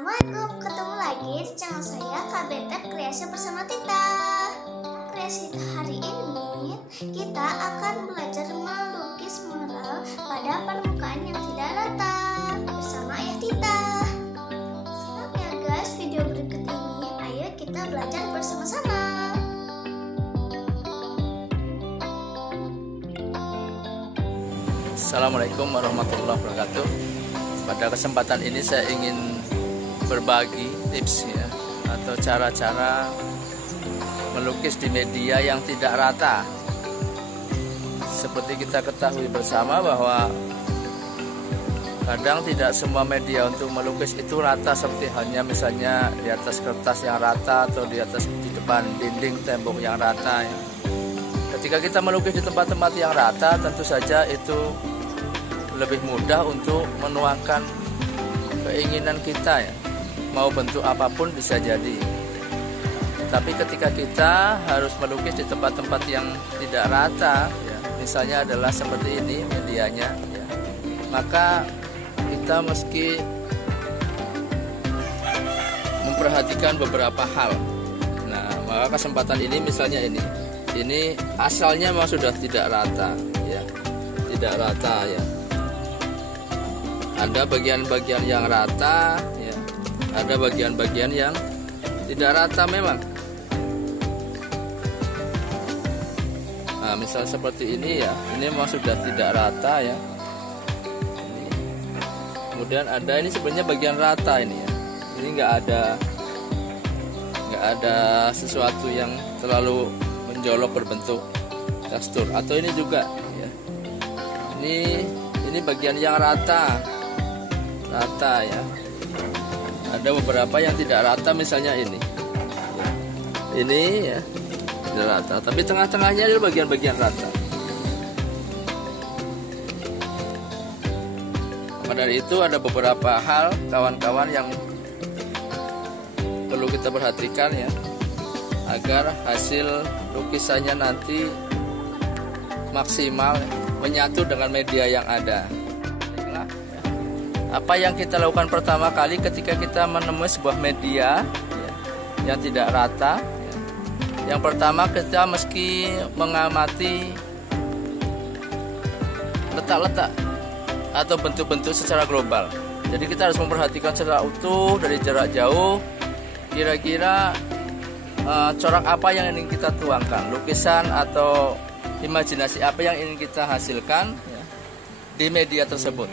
Assalamualaikum, ketemu lagi di channel saya KBT Kreasi bersama Tita. Kreasi hari ini kita akan belajar melukis mural pada permukaan yang tidak rata bersama Ayah Tita. Simak ya guys video berikut ini, ayo kita belajar bersama-sama. Assalamualaikum warahmatullahi wabarakatuh. Pada kesempatan ini saya ingin berbagi tips ya, atau cara-cara melukis di media yang tidak rata. Seperti kita ketahui bersama bahwa kadang tidak semua media untuk melukis itu rata, seperti halnya misalnya di atas kertas yang rata atau di depan dinding tembok yang rata ya. Ketika kita melukis di tempat-tempat yang rata, tentu saja itu lebih mudah untuk menuangkan keinginan kita ya, mau bentuk apapun bisa jadi. Tapi ketika kita harus melukis di tempat-tempat yang tidak rata ya, misalnya adalah seperti ini medianya ya, maka kita mesti memperhatikan beberapa hal. Nah, maka kesempatan ini misalnya ini asalnya memang sudah tidak rata ya, tidak rata ya. Ada bagian-bagian yang rata ya, ada bagian-bagian yang tidak rata memang. Nah, misal seperti ini ya, ini memang sudah tidak rata ya. Kemudian ada ini sebenarnya bagian rata ini ya. Ini nggak ada sesuatu yang terlalu menjolok berbentuk tekstur. Atau ini juga ya. Ini bagian yang rata ya. Ada beberapa yang tidak rata, misalnya ini ya tidak rata, tapi tengah-tengahnya adalah bagian-bagian rata. Maka dari itu ada beberapa hal kawan-kawan yang perlu kita perhatikan ya, agar hasil lukisannya nanti maksimal menyatu dengan media yang ada. Apa yang kita lakukan pertama kali ketika kita menemui sebuah media yang tidak rata? Yang pertama, kita mesti mengamati letak-letak atau bentuk-bentuk secara global. Jadi kita harus memperhatikan secara utuh dari jarak jauh, kira-kira corak apa yang ingin kita tuangkan, lukisan atau imajinasi apa yang ingin kita hasilkan ya, di media tersebut.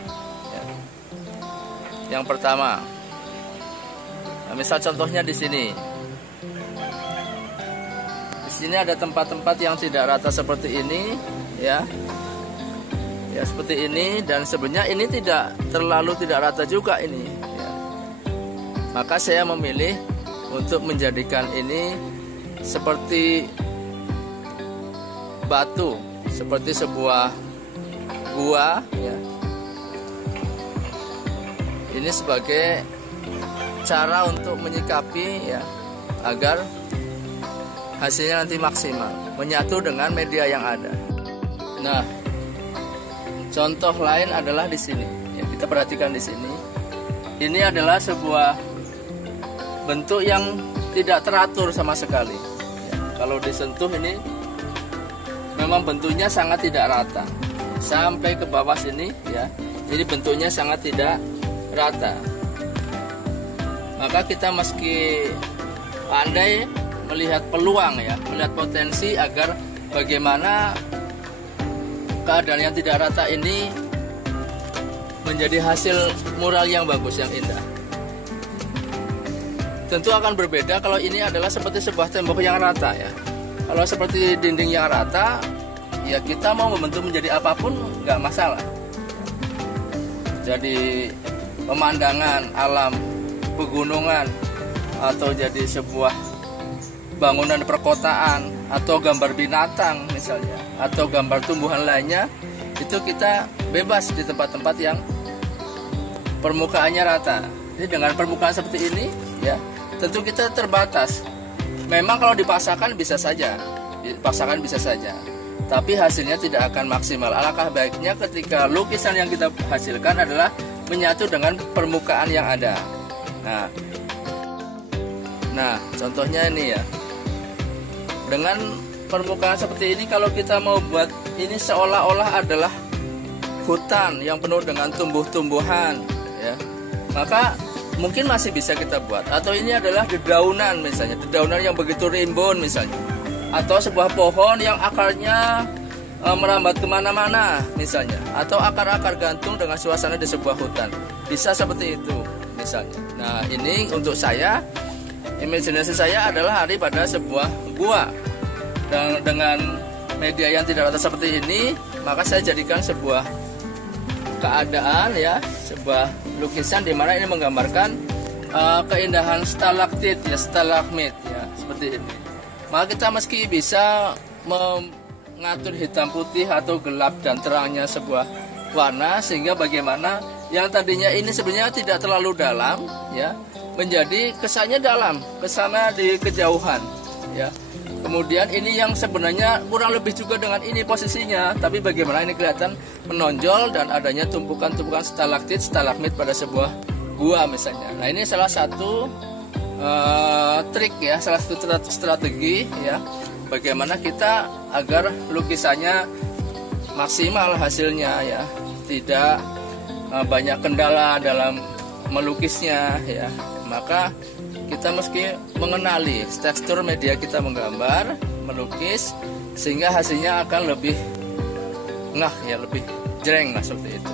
Yang pertama, nah, misal contohnya di sini. Di sini ada tempat-tempat yang tidak rata seperti ini, ya seperti ini, dan sebenarnya ini tidak terlalu tidak rata juga ini. Ya. Maka saya memilih untuk menjadikan ini seperti batu, seperti sebuah gua, ya. Ini sebagai cara untuk menyikapi ya, agar hasilnya nanti maksimal, menyatu dengan media yang ada. Nah, contoh lain adalah di sini. Ya, kita perhatikan di sini. Ini adalah sebuah bentuk yang tidak teratur sama sekali. Ya, kalau disentuh ini memang bentuknya sangat tidak rata. Sampai ke bawah sini ya. Ini bentuknya sangat tidak rata. Maka kita meski pandai melihat peluang ya, melihat potensi agar bagaimana keadaan yang tidak rata ini menjadi hasil mural yang bagus, yang indah. Tentu akan berbeda kalau ini adalah seperti sebuah tembok yang rata ya. Kalau seperti dinding yang rata, ya kita mau membentuk menjadi apapun nggak masalah. Jadi pemandangan alam, pegunungan, atau jadi sebuah bangunan perkotaan, atau gambar binatang misalnya, atau gambar tumbuhan lainnya, itu kita bebas di tempat-tempat yang permukaannya rata. Jadi dengan permukaan seperti ini ya, tentu kita terbatas. Memang kalau dipaksakan bisa saja, tapi hasilnya tidak akan maksimal. Alangkah baiknya ketika lukisan yang kita hasilkan adalah menyatu dengan permukaan yang ada. Nah, contohnya ini ya. Dengan permukaan seperti ini, kalau kita mau buat ini seolah-olah adalah hutan yang penuh dengan tumbuh-tumbuhan, ya, maka mungkin masih bisa kita buat. Atau ini adalah dedaunan misalnya, dedaunan yang begitu rimbun misalnya. Atau sebuah pohon yang akarnya merambat kemana-mana misalnya. Atau akar-akar gantung dengan suasana di sebuah hutan. Bisa seperti itu misalnya. Nah, ini untuk saya, imajinasi saya adalah hari pada sebuah gua. Dan dengan media yang tidak rata seperti ini, maka saya jadikan sebuah keadaan ya, sebuah lukisan di mana ini menggambarkan keindahan stalaktit ya, stalagmit ya, seperti ini. Maka kita meski bisa mengatur hitam putih atau gelap dan terangnya sebuah warna, sehingga bagaimana yang tadinya ini sebenarnya tidak terlalu dalam ya, menjadi kesannya dalam, kesana di kejauhan ya. Kemudian ini yang sebenarnya kurang lebih juga dengan ini posisinya, tapi bagaimana ini kelihatan menonjol dan adanya tumpukan-tumpukan stalaktit, stalagmit pada sebuah gua misalnya. Nah, ini salah satu trik ya, salah satu strategi ya, bagaimana kita agar lukisannya maksimal hasilnya ya, tidak banyak kendala dalam melukisnya ya. Maka kita mesti mengenali tekstur media kita menggambar, melukis, sehingga hasilnya akan lebih ngah ya, lebih jreng lah seperti itu.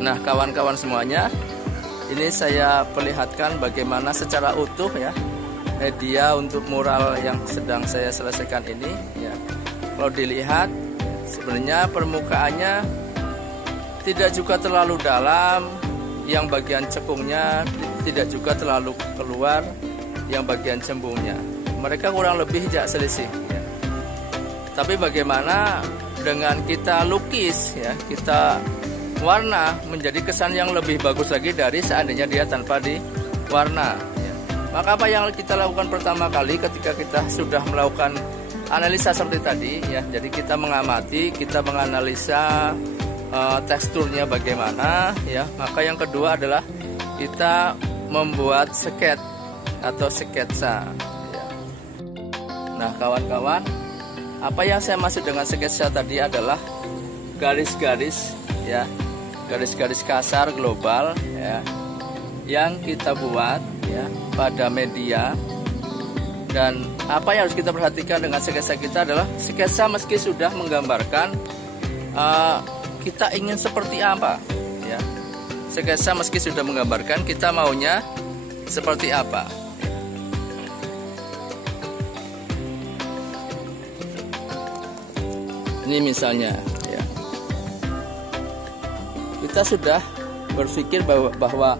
Nah, kawan-kawan semuanya, ini saya perlihatkan bagaimana secara utuh ya media untuk mural yang sedang saya selesaikan ini ya. Kalau dilihat sebenarnya permukaannya tidak juga terlalu dalam, yang bagian cekungnya tidak juga terlalu keluar, yang bagian cembungnya. Mereka kurang lebih jak selisih ya. Tapi bagaimana dengan kita lukis ya, kita warna menjadi kesan yang lebih bagus lagi dari seandainya dia tanpa diwarna ya. Maka apa yang kita lakukan pertama kali ketika kita sudah melakukan analisa seperti tadi ya, jadi kita mengamati, kita menganalisa teksturnya bagaimana ya. Maka yang kedua adalah kita membuat sket atau sketsa ya. Nah, kawan-kawan, apa yang saya maksud dengan sketsa tadi adalah garis-garis ya, garis-garis kasar global ya, yang kita buat ya pada media. Dan apa yang harus kita perhatikan dengan sketsa kita adalah sketsa meski sudah menggambarkan kita ingin seperti apa ya. Sketsa meski sudah menggambarkan kita maunya seperti apa. Ini misalnya ya, kita sudah berpikir bahwa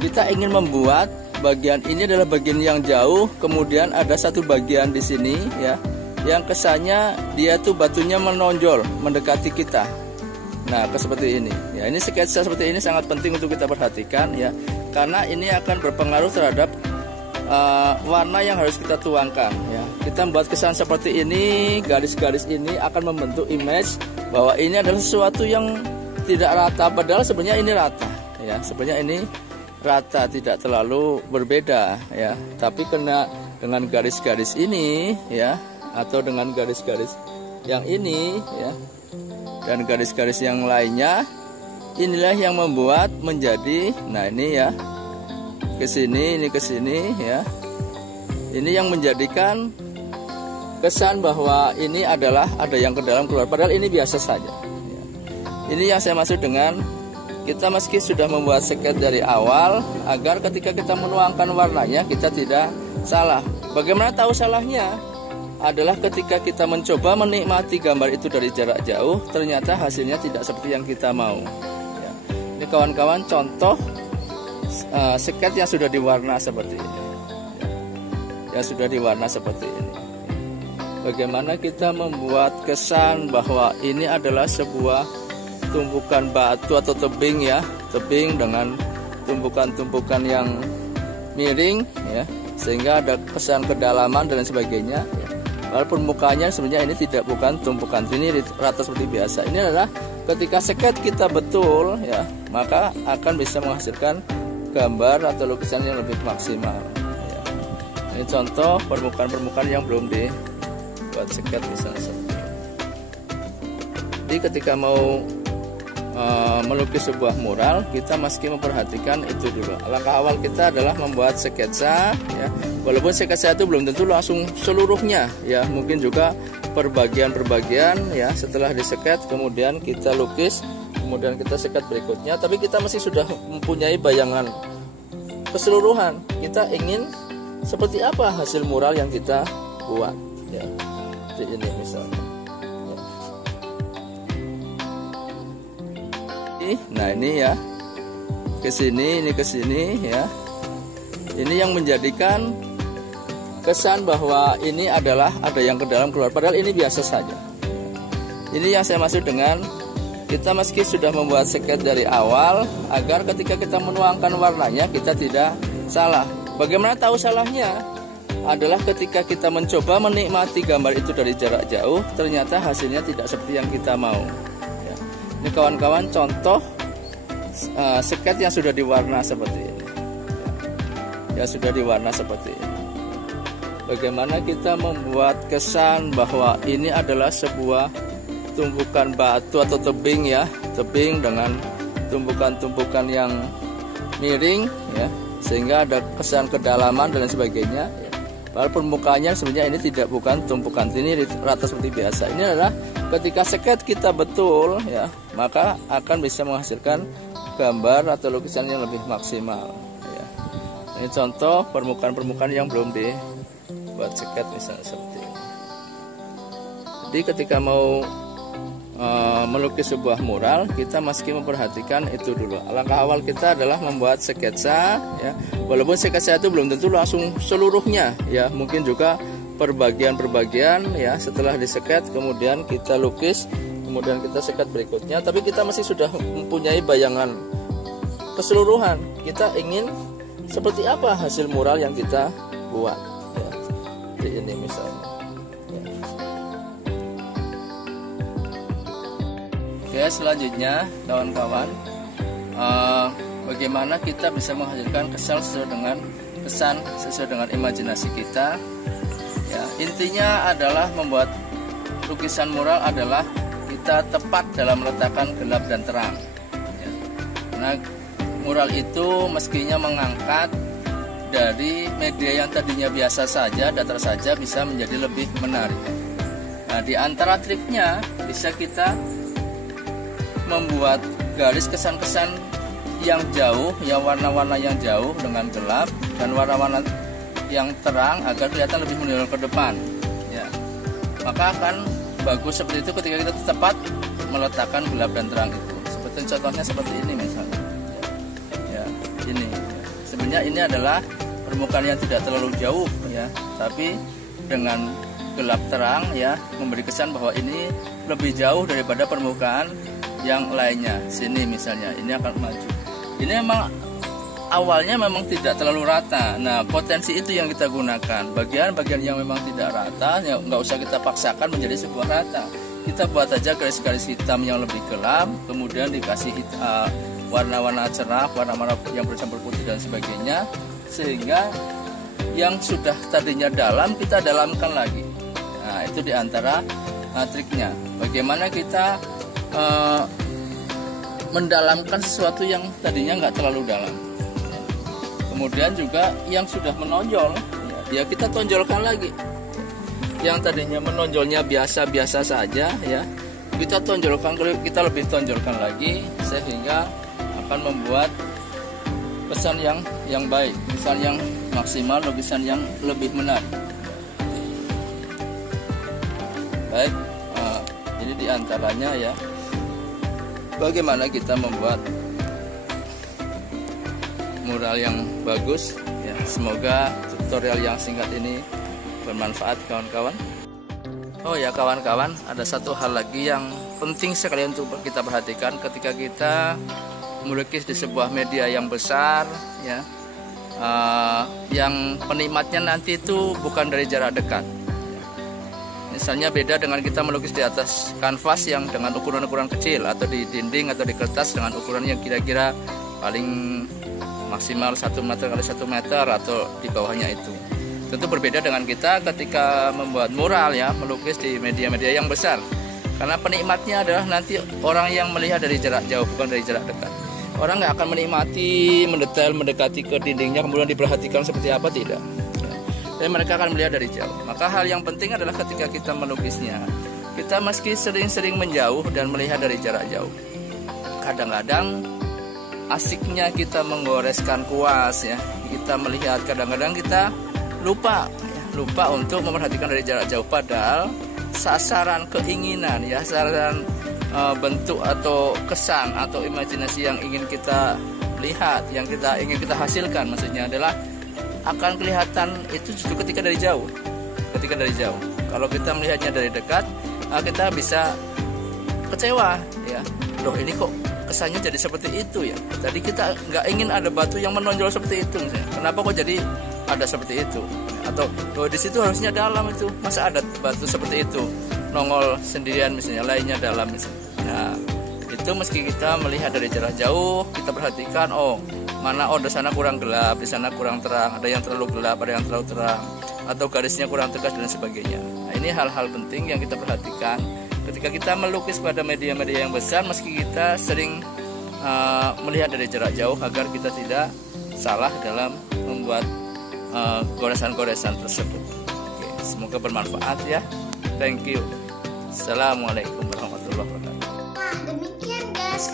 kita ingin membuat bagian ini adalah bagian yang jauh, kemudian ada satu bagian di sini ya, yang kesannya dia tuh batunya menonjol mendekati kita. Nah, seperti ini ya, ini sketsa seperti ini sangat penting untuk kita perhatikan ya, karena ini akan berpengaruh terhadap warna yang harus kita tuangkan ya. Kita membuat kesan seperti ini, garis-garis ini akan membentuk image bahwa ini adalah sesuatu yang tidak rata, padahal sebenarnya ini rata ya. Sebenarnya ini rata, tidak terlalu berbeda ya, tapi kena dengan garis-garis ini ya, atau dengan garis-garis yang ini ya, dan garis-garis yang lainnya, inilah yang membuat menjadi, nah ini ya, kesini, ini kesini ya, ini yang menjadikan kesan bahwa ini adalah ada yang ke dalam keluar, padahal ini biasa saja ya. Ini yang saya maksud dengan kita meski sudah membuat sket dari awal, agar ketika kita menuangkan warnanya kita tidak salah. Bagaimana tahu salahnya? Adalah ketika kita mencoba menikmati gambar itu dari jarak jauh, ternyata hasilnya tidak seperti yang kita mau ya. Ini kawan-kawan contoh sket yang sudah diwarna seperti ini ya, yang sudah diwarna seperti ini. Bagaimana kita membuat kesan bahwa ini adalah sebuah tumpukan batu atau tebing ya, tebing dengan tumpukan-tumpukan yang miring ya, sehingga ada kesan kedalaman dan sebagainya ya. Kalau permukaannya sebenarnya ini bukan tumpukan, ini rata seperti biasa. Ini adalah ketika sket kita betul ya, maka akan bisa menghasilkan gambar atau lukisan yang lebih maksimal ya. Ini contoh permukaan-permukaan yang belum dibuat seket misalnya seperti ini. Jadi ketika mau melukis sebuah mural, kita mesti memperhatikan itu dulu. Langkah awal kita adalah membuat sketsa ya. Walaupun sketsa itu belum tentu langsung seluruhnya ya, mungkin juga perbagian-perbagian ya. Setelah diseket kemudian kita lukis, kemudian kita seket berikutnya, tapi kita masih sudah mempunyai bayangan keseluruhan. Kita ingin seperti apa hasil mural yang kita buat ya. Seperti ini misalnya. Nah ini ya, kesini, ini kesini ya. Ini yang menjadikan kesan bahwa ini adalah ada yang ke dalam keluar. Padahal ini biasa saja. Ini yang saya maksud dengan kita meski sudah membuat seket dari awal, agar ketika kita menuangkan warnanya kita tidak salah. Bagaimana tahu salahnya? Adalah ketika kita mencoba menikmati gambar itu dari jarak jauh, ternyata hasilnya tidak seperti yang kita mau. Ini kawan-kawan contoh seket yang sudah diwarna seperti ini ya, sudah diwarna seperti ini. Bagaimana kita membuat kesan bahwa ini adalah sebuah tumpukan batu atau tebing ya, tebing dengan tumpukan-tumpukan yang miring ya, sehingga ada kesan kedalaman dan lain sebagainya ya. Padahal permukaannya sebenarnya ini bukan tumpukan, ini rata seperti biasa. Ini adalah ketika seket kita betul ya, maka akan bisa menghasilkan gambar atau lukisan yang lebih maksimal ya. Ini contoh permukaan-permukaan yang belum dibuat seket misalnya seperti ini. Jadi ketika mau melukis sebuah mural, kita mesti memperhatikan itu dulu. Langkah awal kita adalah membuat sketsa ya. Walaupun sketsa itu belum tentu langsung seluruhnya ya, mungkin juga perbagian-perbagian ya. Setelah diseket kemudian kita lukis, kemudian kita seket berikutnya, tapi kita masih sudah mempunyai bayangan keseluruhan. Kita ingin seperti apa hasil mural yang kita buat ya. Seperti ini misalnya ya. Oke, selanjutnya kawan-kawan, bagaimana kita bisa menghasilkan kesan sesuai dengan imajinasi kita ya. Intinya adalah membuat lukisan mural adalah kita tepat dalam meletakkan gelap dan terang ya. Nah, mural itu meskinya mengangkat dari media yang tadinya biasa saja, datar saja, bisa menjadi lebih menarik. Nah, di antara triknya bisa kita membuat garis kesan-kesan yang jauh, ya, warna-warna yang jauh dengan gelap dan warna-warna yang terang agar kelihatan lebih menonjol ke depan ya. Maka akan bagus seperti itu ketika kita tepat meletakkan gelap dan terang itu. Seperti contohnya seperti ini misalnya ya. Ini sebenarnya ini adalah permukaan yang tidak terlalu jauh ya, tapi dengan gelap terang ya memberi kesan bahwa ini lebih jauh daripada permukaan yang lainnya. Sini misalnya, ini akan maju. Ini memang awalnya memang tidak terlalu rata. Nah, potensi itu yang kita gunakan. Bagian-bagian yang memang tidak rata, ya nggak usah kita paksakan menjadi sebuah rata. Kita buat aja garis-garis hitam yang lebih gelap, kemudian dikasih warna-warna cerah, warna-warna yang bercampur putih dan sebagainya, sehingga yang sudah tadinya dalam kita dalamkan lagi. Nah, itu diantara triknya. Bagaimana kita mendalamkan sesuatu yang tadinya nggak terlalu dalam. Kemudian juga yang sudah menonjol ya kita tonjolkan lagi. Yang tadinya menonjolnya biasa-biasa saja ya, kita tonjolkan, kita lebih tonjolkan lagi sehingga akan membuat kesan yang baik, kesan yang maksimal, lukisan yang lebih menarik. Baik, ini diantaranya ya. Bagaimana kita membuat mural yang bagus ya. Semoga tutorial yang singkat ini bermanfaat kawan-kawan. Oh ya kawan-kawan, ada satu hal lagi yang penting sekali untuk kita perhatikan ketika kita melukis di sebuah media yang besar ya, yang penikmatnya nanti itu bukan dari jarak dekat. Misalnya beda dengan kita melukis di atas kanvas yang dengan ukuran-ukuran kecil, atau di dinding atau di kertas dengan ukuran yang kira-kira paling maksimal 1 meter kali 1 meter atau di bawahnya itu. Tentu berbeda dengan kita ketika membuat mural ya, melukis di media-media yang besar. Karena penikmatnya adalah nanti orang yang melihat dari jarak jauh, bukan dari jarak dekat. Orang nggak akan menikmati, mendetail, mendekati ke dindingnya, kemudian diperhatikan seperti apa, tidak. Dan mereka akan melihat dari jauh. Maka hal yang penting adalah ketika kita melukisnya, kita meski sering-sering menjauh dan melihat dari jarak jauh. Kadang-kadang asiknya kita menggoreskan kuas ya, kita melihat, kadang-kadang kita lupa untuk memperhatikan dari jarak jauh, padahal sasaran keinginan ya, sasaran bentuk atau kesan atau imajinasi yang ingin kita lihat, yang kita ingin kita hasilkan, maksudnya adalah akan kelihatan itu justru ketika dari jauh. Kalau kita melihatnya dari dekat, kita bisa kecewa ya, loh ini kok kesannya jadi seperti itu ya. Tadi kita nggak ingin ada batu yang menonjol seperti itu misalnya. Kenapa kok jadi ada seperti itu? Atau di situ harusnya dalam itu, masa ada batu seperti itu nongol sendirian misalnya, lainnya dalam misalnya. Nah, itu meski kita melihat dari jarak jauh, kita perhatikan mana di sana kurang gelap, di sana kurang terang, ada yang terlalu gelap, ada yang terlalu terang, atau garisnya kurang tegas dan sebagainya. Nah, ini hal-hal penting yang kita perhatikan ketika kita melukis pada media-media yang besar, meski kita sering melihat dari jarak jauh, agar kita tidak salah dalam membuat goresan-goresan tersebut. Oke, semoga bermanfaat ya. Thank you. Assalamualaikum warahmatullahi wabarakatuh. Nah, demikian guys